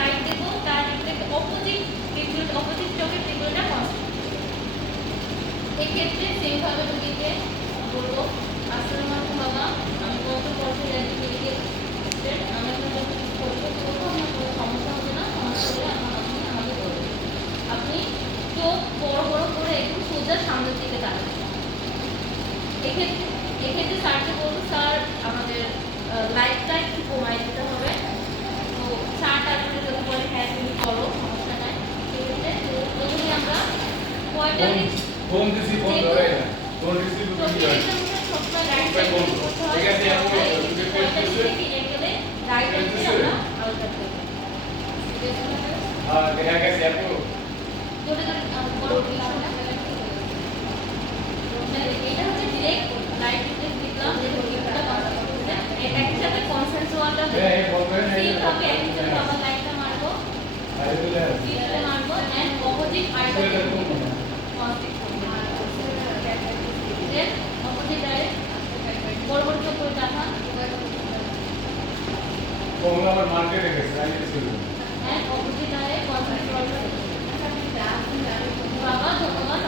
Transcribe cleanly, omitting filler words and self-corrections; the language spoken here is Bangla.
লাইট দেবো তার রিফ্লেক্ট অপোজিট চোখের পিপুলটা কনস্ট্যান্ট। এক্ষেত্রে সেইভাবে রোগীকে বলবো আসসালামু আলাইকুম বাবা, আমি গত বছর একটি মেডিকেল স্টুডেন্ট, আমি আপনার যখন করবো আমার কোনো সমস্যা হবে না, সমস্যা হলে আপনি আমাকে বলবেন। আপনি চোখ বড় বড় করে একটু সোজা সামনের দিকে তাকাবেন। এক্ষেত্রে স্যারকে বলবো স্যার আমাদের লাইটটা একটু কমাই দিতে হবে। তো স্যার তারপরে যদি বলে হ্যাঁ তুমি করো সমস্যা নাই, সেক্ষেত্রে প্রথমে আমরা পঁয়তাল্লিশ कौन किसी कौन रहे हैं कौन किसी को भी है সবসময় রাইট সাইড করতে হয়। ঠিক আছে আপনি পঁয়তাল্লিশ থেকে গেলে রাইট সাইডে আমরা আলোটা করব। हां क्या कैसे आपको ধরে ধরে বড় বিষয়টা এটা হচ্ছে ডিরেক্ট লাইট রিফ্লেক্ট দিলাম যে রোগীটা কথা বলছে একই সাথে কনসেন্সুয়ালটা সেইভাবে একই সাথে আবার লাইটটা মারবো সিটে মারবো এন্ড অপোজিট আইটা কনসেন্ট দেন অপোজিট আই বড় বড় চোখ করে দেখা कोंगा पर मार्केट है राइट से এন্ড অপোজিট আই কনসেন্সুয়ালটা বাবা ধন্যবাদ।